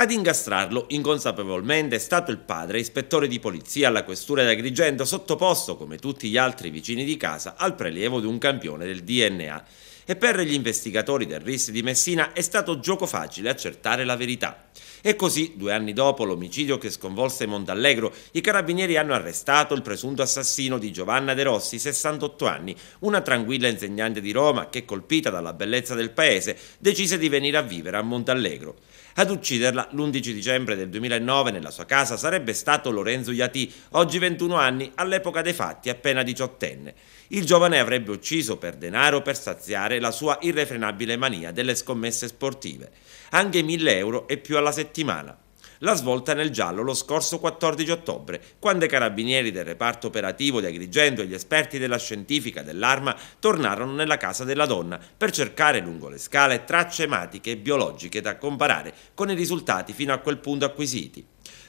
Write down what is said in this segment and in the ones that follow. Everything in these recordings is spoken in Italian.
Ad ingastrarlo, inconsapevolmente, è stato il padre, ispettore di polizia alla questura di Agrigento, sottoposto, come tutti gli altri vicini di casa, al prelievo di un campione del DNA. E per gli investigatori del RIS di Messina è stato gioco facile accertare la verità. E così, 2 anni dopo l'omicidio che sconvolse Montallegro, i carabinieri hanno arrestato il presunto assassino di Giovanna De Rossi, 68 anni, una tranquilla insegnante di Roma che, colpita dalla bellezza del paese, decise di venire a vivere a Montallegro. Ad ucciderla l'11 dicembre del 2009 nella sua casa sarebbe stato Lorenzo Iati, oggi 21 anni, all'epoca dei fatti appena diciottenne. Il giovane avrebbe ucciso per denaro per saziare la sua irrefrenabile mania delle scommesse sportive. Anche 1.000 euro e più alla settimana. La svolta nel giallo lo scorso 14 ottobre, quando i carabinieri del reparto operativo di Agrigento e gli esperti della scientifica dell'arma tornarono nella casa della donna per cercare lungo le scale tracce ematiche e biologiche da comparare con i risultati fino a quel punto acquisiti.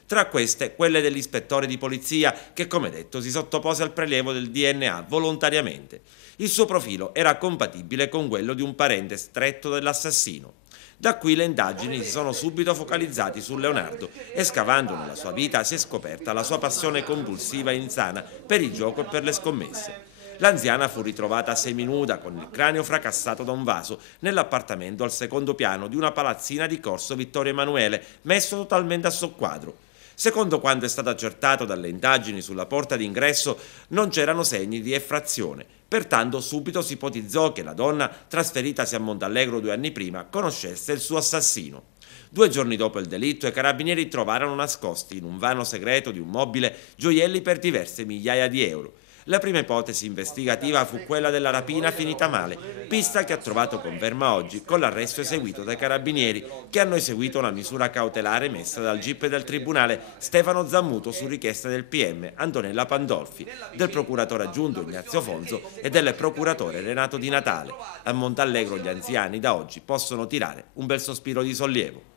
Tra queste, quelle dell'ispettore di polizia che, come detto, si sottopose al prelievo del DNA volontariamente. Il suo profilo era compatibile con quello di un parente stretto dell'assassino. Da qui le indagini si sono subito focalizzate su Leonardo e scavando nella sua vita si è scoperta la sua passione compulsiva e insana per il gioco e per le scommesse. L'anziana fu ritrovata seminuda con il cranio fracassato da un vaso nell'appartamento al secondo piano di una palazzina di Corso Vittorio Emanuele, messo totalmente a soqquadro. Secondo quanto è stato accertato dalle indagini sulla porta d'ingresso, non c'erano segni di effrazione. Pertanto subito si ipotizzò che la donna, trasferitasi a Montallegro 2 anni prima, conoscesse il suo assassino. 2 giorni dopo il delitto, i carabinieri trovarono nascosti in un vano segreto di un mobile gioielli per diverse migliaia di euro. La prima ipotesi investigativa fu quella della rapina finita male, pista che ha trovato conferma oggi con l'arresto eseguito dai carabinieri che hanno eseguito una misura cautelare messa dal GIP del Tribunale Stefano Zammuto su richiesta del PM Antonella Pandolfi, del procuratore aggiunto Ignazio Fonzo e del procuratore Renato Di Natale. A Montallegro gli anziani da oggi possono tirare un bel sospiro di sollievo.